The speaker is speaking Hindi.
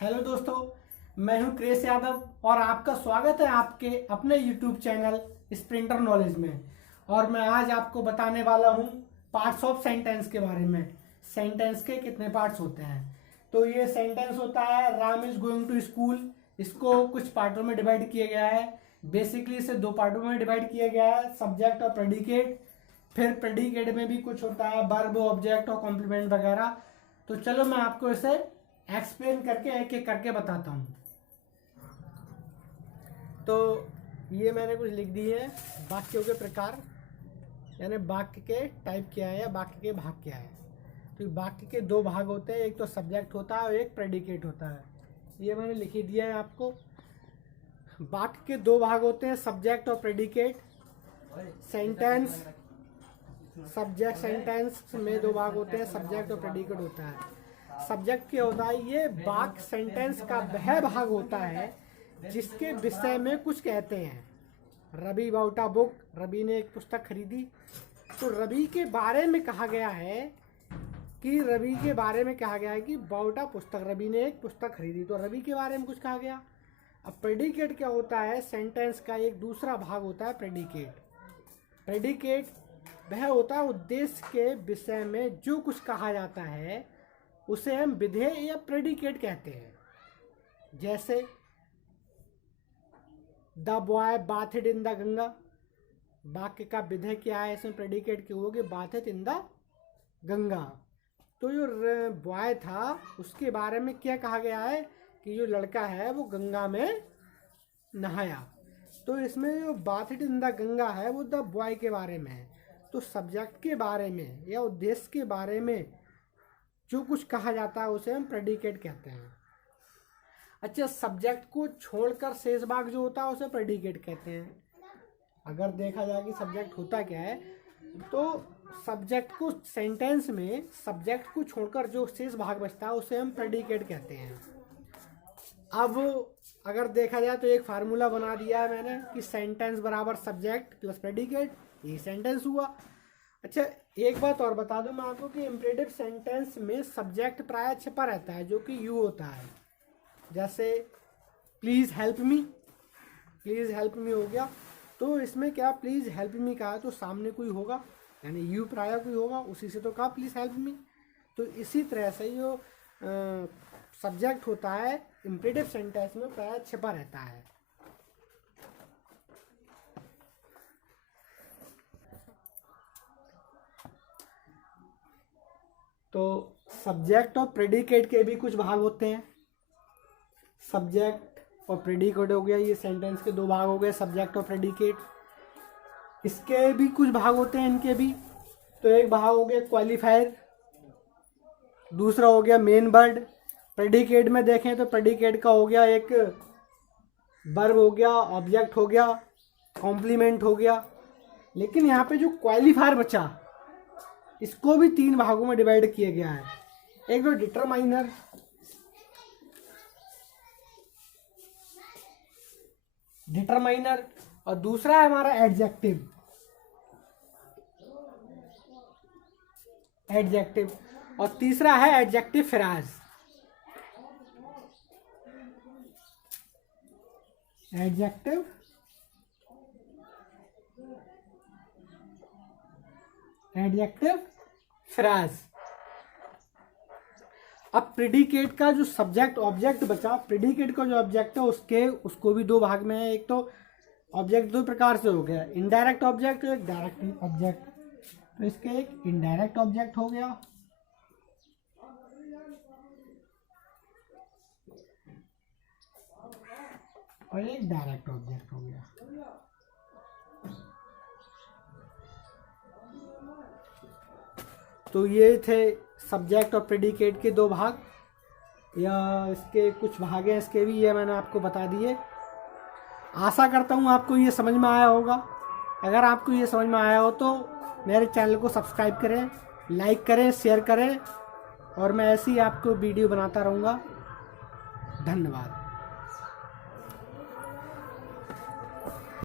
हेलो दोस्तों, मैं हूं क्रिस यादव और आपका स्वागत है आपके अपने यूट्यूब चैनल स्प्रिंटर नॉलेज में। और मैं आज आपको बताने वाला हूं पार्ट्स ऑफ सेंटेंस के बारे में। सेंटेंस के कितने पार्ट्स होते हैं। तो ये सेंटेंस होता है Ram is going to school. इसको कुछ पार्टों में डिवाइड किया गया है। बेसिकली इसे दो पार्टों में डिवाइड किया गया है, सब्जेक्ट और प्रेडिकेट। फिर प्रेडिकेट में भी कुछ होता है, वर्ब, ऑब्जेक्ट और कॉम्प्लीमेंट वगैरह। तो चलो मैं आपको इसे एक्सप्लेन करके एक एक करके बताता हूँ। तो ये मैंने कुछ लिख दी है, वाक्यों के प्रकार, यानी वाक्य के टाइप क्या है या वाक्य के भाग क्या है। तो वाक्य के दो भाग होते हैं, एक तो सब्जेक्ट होता है और एक प्रेडिकेट होता है। ये मैंने लिख ही दिया है आपको। वाक्य के दो भाग होते हैं, सब्जेक्ट और प्रेडिकेट। सेंटेंस, सब्जेक्ट सेंटेंस में दो भाग होते हैं, सब्जेक्ट और प्रेडिकेट होता है। सब्जेक्ट क्या होता है, ये वाक्य सेंटेंस का वह भाग होता है जिसके विषय में कुछ कहते हैं। Ravi bought a book, Ravi ने एक पुस्तक खरीदी। तो रवि के बारे में कहा गया है कि बॉट अ पुस्तक, रवि ने एक पुस्तक खरीदी। तो रवि के बारे में कुछ कहा गया। अब प्रेडिकेट क्या होता है, सेंटेंस का एक दूसरा भाग होता है प्रेडिकेट। प्रेडिकेट वह होता है उद्देश्य के विषय में जो कुछ कहा जाता है उसे हम विधेय या प्रेडिकेट कहते हैं। जैसे the boy bathed in the Ganga, वाक्य का विधेय क्या है, इसमें प्रेडिकेट क्यों होगी, बाथेड इन द गंगा। तो जो बॉय था उसके बारे में क्या कहा गया है कि जो लड़का है वो गंगा में नहाया। तो इसमें जो बाथेड इन द गंगा है वो द बॉय के बारे में है। तो सब्जेक्ट के बारे में या उद्देश्य के बारे में जो कुछ कहा जाता है उसे हम प्रेडिकेट कहते हैं। अच्छा, सब्जेक्ट को छोड़कर शेष भाग जो होता है उसे प्रेडिकेट कहते हैं। अगर देखा जाए कि सब्जेक्ट होता क्या है, तो सब्जेक्ट को सेंटेंस में सब्जेक्ट को छोड़कर जो शेष भाग बचता है उसे हम प्रेडिकेट कहते हैं। अब अगर देखा जाए तो एक फार्मूला बना दिया है मैंने कि सेंटेंस बराबर सब्जेक्ट प्लस प्रेडिकेट, ये सेंटेंस हुआ। अच्छा, एक बात और बता दूं मैं आपको कि इम्परेटिव सेंटेंस में सब्जेक्ट प्राय छिपा रहता है जो कि यू होता है। जैसे please help me, please help me हो गया। तो इसमें क्या प्लीज़ हेल्प मी कहा तो सामने कोई होगा, यानी यू प्राय कोई होगा, उसी से तो कहा प्लीज़ हेल्प मी। तो इसी तरह से जो सब्जेक्ट होता है इम्परेटिव सेंटेंस में प्राय छिपा रहता है। तो सब्जेक्ट और प्रेडिकेट के भी कुछ भाग होते हैं। सब्जेक्ट और प्रेडिकेट हो गया, ये सेंटेंस के दो भाग हो गए, सब्जेक्ट और प्रेडिकेट। इसके भी कुछ भाग होते हैं, इनके भी। तो एक भाग हो गया क्वालिफायर, दूसरा हो गया मेन वर्ड। प्रेडिकेट में देखें तो प्रेडिकेट का हो गया एक वर्ब हो गया, ऑब्जेक्ट हो गया, कॉम्प्लीमेंट हो गया। लेकिन यहाँ पे जो क्वालिफायर बचा, इसको भी तीन भागों में डिवाइड किया गया है। एक तो डिटरमाइनर और दूसरा है हमारा एडजेक्टिव। और तीसरा है एडजेक्टिव फ्रेज। Adjective phrase. अब प्रेडिकेट का जो सब्जेक्ट ऑब्जेक्ट बचा, प्रेडिकेट का जो ऑब्जेक्ट है उसको भी दो भाग में है। एक तो ऑब्जेक्ट दो प्रकार से हो गया, इनडायरेक्ट ऑब्जेक्ट और एक डायरेक्ट ऑब्जेक्ट। तो इसके एक इनडायरेक्ट ऑब्जेक्ट हो गया और एक डायरेक्ट ऑब्जेक्ट हो गया। तो ये थे सब्जेक्ट और प्रेडिकेट के दो भाग, या इसके कुछ भाग हैं इसके भी, ये मैंने आपको बता दिए। आशा करता हूँ आपको ये समझ में आया होगा। अगर आपको ये समझ में आया हो तो मेरे चैनल को सब्सक्राइब करें, लाइक करें, शेयर करें, और मैं ऐसे ही आपको वीडियो बनाता रहूँगा। धन्यवाद।